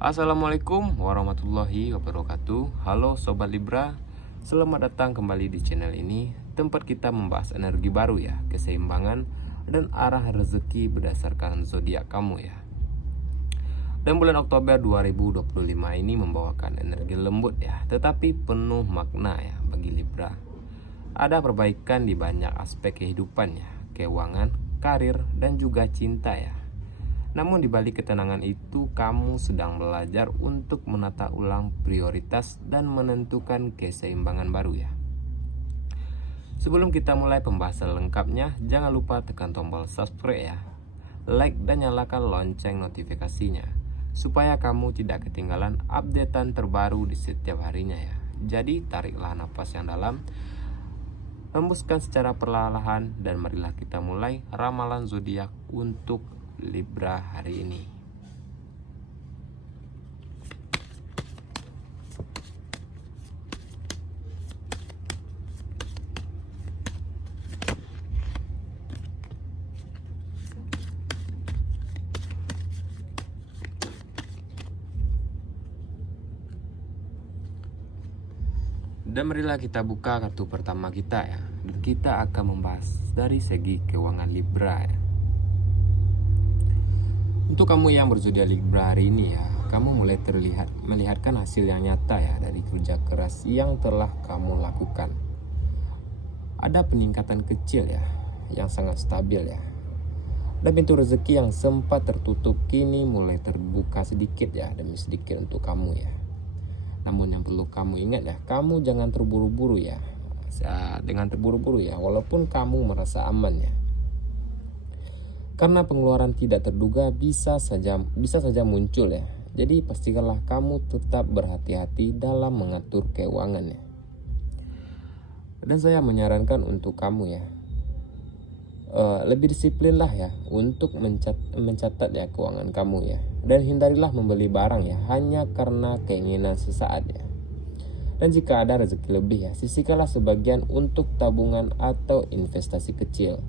Assalamualaikum warahmatullahi wabarakatuh. Halo Sobat Libra, selamat datang kembali di channel ini. Tempat kita membahas energi baru ya, keseimbangan dan arah rezeki berdasarkan zodiak kamu ya. Dan bulan Oktober 2025 ini membawakan energi lembut ya, tetapi penuh makna ya bagi Libra. Ada perbaikan di banyak aspek kehidupan ya, keuangan, karir, dan juga cinta ya. Namun di balik ketenangan itu, kamu sedang belajar untuk menata ulang prioritas dan menentukan keseimbangan baru ya. Sebelum kita mulai pembahasan lengkapnya, jangan lupa tekan tombol subscribe ya, like dan nyalakan lonceng notifikasinya, supaya kamu tidak ketinggalan updatean terbaru di setiap harinya ya. Jadi tariklah nafas yang dalam, hembuskan secara perlahan, dan marilah kita mulai ramalan zodiak untuk Libra hari ini. Dan marilah kita buka kartu pertama kita ya. Dan kita akan membahas dari segi keuangan Libra ya. Untuk kamu yang berzodiak Libra hari ini ya, kamu mulai melihatkan hasil yang nyata ya dari kerja keras yang telah kamu lakukan. Ada peningkatan kecil ya, yang sangat stabil ya. Dan pintu rezeki yang sempat tertutup kini mulai terbuka sedikit ya demi sedikit untuk kamu ya. Namun yang perlu kamu ingat ya, kamu jangan terburu-buru ya. Dengan terburu-buru ya, walaupun kamu merasa aman ya. Karena pengeluaran tidak terduga bisa saja muncul ya. Jadi pastikanlah kamu tetap berhati-hati dalam mengatur keuangannya. Dan saya menyarankan untuk kamu ya, lebih disiplinlah ya untuk mencatat ya keuangan kamu ya. Dan hindarilah membeli barang ya hanya karena keinginan sesaat ya. Dan jika ada rezeki lebih ya, sisihkanlah sebagian untuk tabungan atau investasi kecil.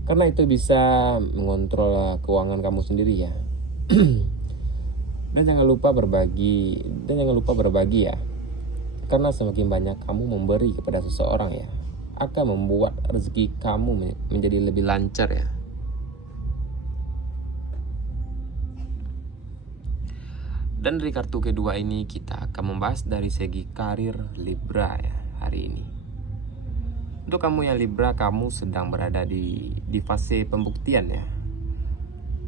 Karena itu bisa mengontrol keuangan kamu sendiri ya. Dan jangan lupa berbagi ya. Karena semakin banyak kamu memberi kepada seseorang ya, akan membuat rezeki kamu menjadi lebih lancar ya. Dan dari kartu kedua ini kita akan membahas dari segi karir Libra ya hari ini. Untuk kamu yang Libra, kamu sedang berada di fase pembuktian ya.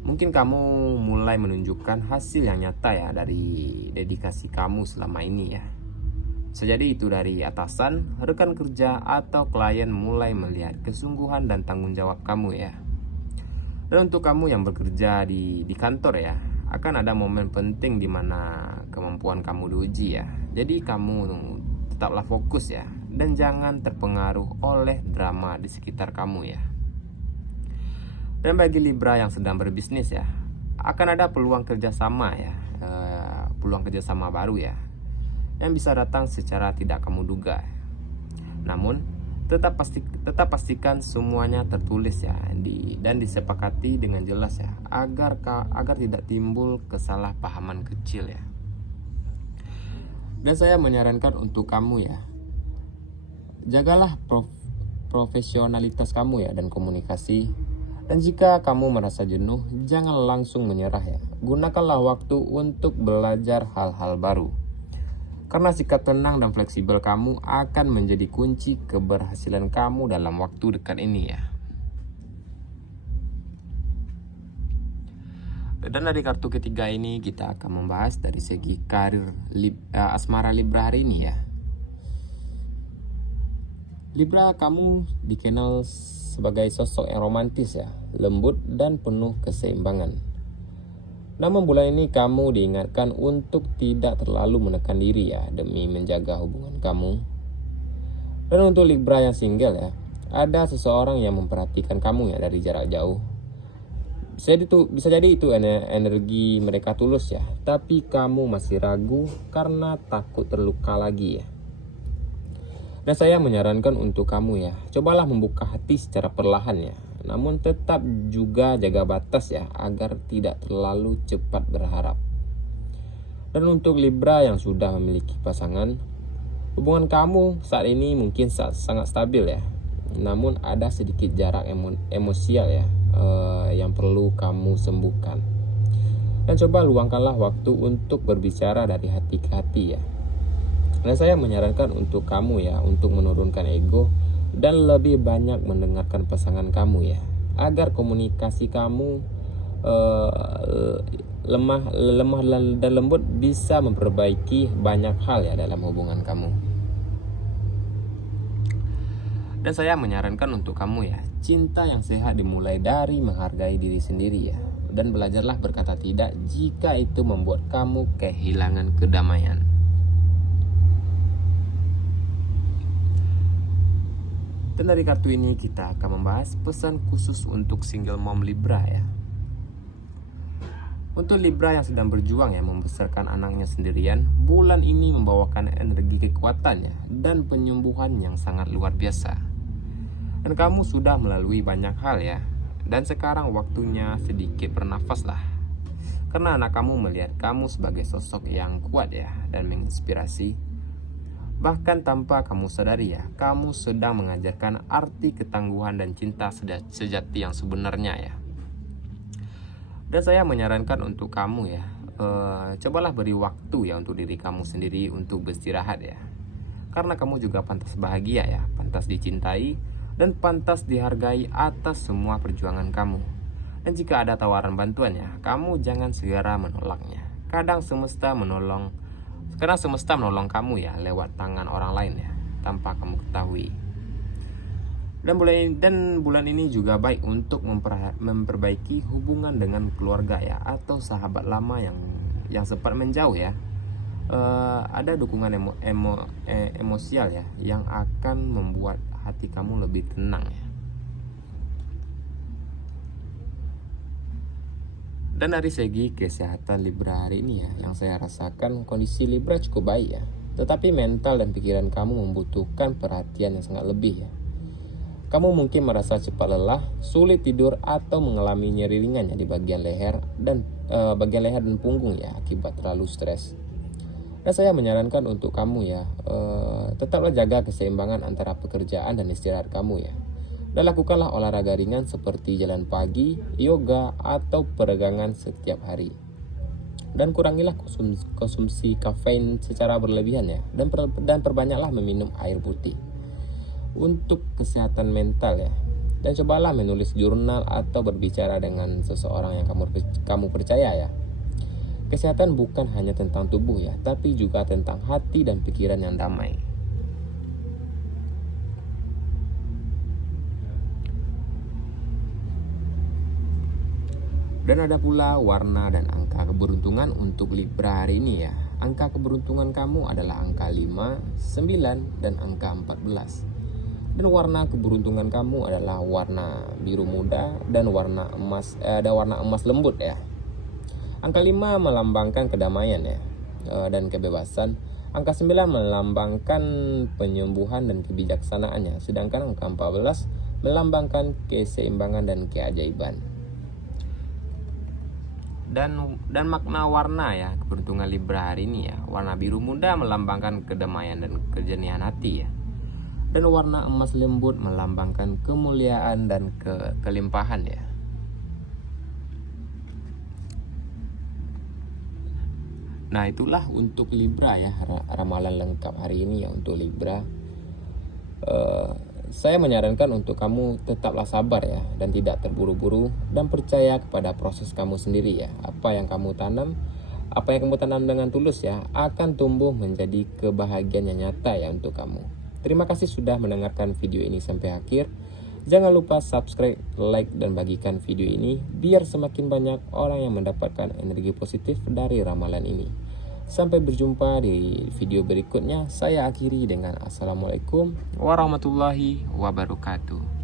Mungkin kamu mulai menunjukkan hasil yang nyata ya dari dedikasi kamu selama ini ya. Bisa jadi itu dari atasan, rekan kerja, atau klien mulai melihat kesungguhan dan tanggung jawab kamu ya. Dan untuk kamu yang bekerja di kantor ya, akan ada momen penting di mana kemampuan kamu diuji ya. Jadi kamu tetaplah fokus ya, dan jangan terpengaruh oleh drama di sekitar kamu ya. Dan bagi Libra yang sedang berbisnis ya, akan ada peluang kerjasama ya, peluang kerjasama baru ya, yang bisa datang secara tidak kamu duga. Namun tetap pastikan semuanya tertulis ya, dan disepakati dengan jelas ya, agar tidak timbul kesalahpahaman kecil ya. Dan saya menyarankan untuk kamu ya, jagalah profesionalitas kamu ya dan komunikasi. Dan jika kamu merasa jenuh, jangan langsung menyerah ya. Gunakanlah waktu untuk belajar hal-hal baru. Karena sikap tenang dan fleksibel kamu akan menjadi kunci keberhasilan kamu dalam waktu dekat ini ya. Dan dari kartu ketiga ini kita akan membahas dari segi karir asmara Libra hari ini ya. Libra, kamu dikenal sebagai sosok yang romantis ya, lembut dan penuh keseimbangan. Namun bulan ini kamu diingatkan untuk tidak terlalu menekan diri ya demi menjaga hubungan kamu. Dan untuk Libra yang single ya, ada seseorang yang memperhatikan kamu ya dari jarak jauh. Bisa jadi itu energi mereka tulus ya, tapi kamu masih ragu karena takut terluka lagi ya. Dan saya menyarankan untuk kamu ya, cobalah membuka hati secara perlahan ya. Namun tetap juga jaga batas ya, agar tidak terlalu cepat berharap. Dan untuk Libra yang sudah memiliki pasangan, hubungan kamu saat ini mungkin sangat stabil ya. Namun ada sedikit jarak emosial ya, yang perlu kamu sembuhkan. Dan coba luangkanlah waktu untuk berbicara dari hati ke hati ya. Dan saya menyarankan untuk kamu ya, untuk menurunkan ego dan lebih banyak mendengarkan pasangan kamu ya, agar komunikasi kamu lemah dan lembut bisa memperbaiki banyak hal ya dalam hubungan kamu. Dan saya menyarankan untuk kamu ya, cinta yang sehat dimulai dari menghargai diri sendiri ya. Dan belajarlah berkata tidak jika itu membuat kamu kehilangan kedamaian. Dan dari kartu ini kita akan membahas pesan khusus untuk single mom Libra ya. Untuk Libra yang sedang berjuang ya membesarkan anaknya sendirian, bulan ini membawakan energi kekuatannya dan penyembuhan yang sangat luar biasa. Dan kamu sudah melalui banyak hal ya. Dan sekarang waktunya sedikit bernafas lah. Karena anak kamu melihat kamu sebagai sosok yang kuat ya dan menginspirasi. Bahkan tanpa kamu sadari ya, kamu sedang mengajarkan arti ketangguhan dan cinta sejati yang sebenarnya ya. Dan saya menyarankan untuk kamu ya, cobalah beri waktu ya untuk diri kamu sendiri untuk beristirahat ya. Karena kamu juga pantas bahagia ya, pantas dicintai dan pantas dihargai atas semua perjuangan kamu. Dan jika ada tawaran bantuan ya, kamu jangan segera menolaknya. Kadang semesta menolong kamu ya lewat tangan orang lain ya, tanpa kamu ketahui. Dan bulan ini juga baik untuk memperbaiki hubungan dengan keluarga ya, atau sahabat lama yang sempat menjauh ya. Ada dukungan emosial ya yang akan membuat hati kamu lebih tenang ya. Dan dari segi kesehatan Libra hari ini ya, yang saya rasakan kondisi Libra cukup baik ya. Tetapi mental dan pikiran kamu membutuhkan perhatian yang sangat lebih ya. Kamu mungkin merasa cepat lelah, sulit tidur, atau mengalami nyeri ringan ya di bagian leher dan punggung ya akibat terlalu stres. Dan saya menyarankan untuk kamu ya, tetaplah jaga keseimbangan antara pekerjaan dan istirahat kamu ya. Dan lakukanlah olahraga ringan seperti jalan pagi, yoga, atau peregangan setiap hari. Dan kurangilah konsumsi kafein secara berlebihan ya, dan perbanyaklah meminum air putih. Untuk kesehatan mental ya, dan cobalah menulis jurnal atau berbicara dengan seseorang yang kamu percaya ya. Kesehatan bukan hanya tentang tubuh ya, tapi juga tentang hati dan pikiran yang damai. Dan ada pula warna dan angka keberuntungan untuk Libra hari ini ya. Angka keberuntungan kamu adalah angka 5, 9, dan angka 14. Dan warna keberuntungan kamu adalah warna biru muda dan warna emas lembut ya. Angka 5 melambangkan kedamaian ya, dan kebebasan. Angka 9 melambangkan penyembuhan dan kebijaksanaannya. Sedangkan angka 14 melambangkan keseimbangan dan keajaiban. Dan makna warna ya keberuntungan Libra hari ini ya. Warna biru muda melambangkan kedamaian dan kejernihan hati ya. Dan warna emas lembut melambangkan kemuliaan dan kelimpahan ya. Nah itulah untuk Libra ya, ramalan lengkap hari ini ya untuk Libra. Saya menyarankan untuk kamu tetaplah sabar ya, dan tidak terburu-buru, dan percaya kepada proses kamu sendiri ya. Apa yang kamu tanam dengan tulus ya, akan tumbuh menjadi kebahagiaan yang nyata ya untuk kamu. Terima kasih sudah mendengarkan video ini sampai akhir. Jangan lupa subscribe, like, dan bagikan video ini biar semakin banyak orang yang mendapatkan energi positif dari ramalan ini. Sampai berjumpa di video berikutnya. Saya akhiri dengan Assalamualaikum warahmatullahi wabarakatuh.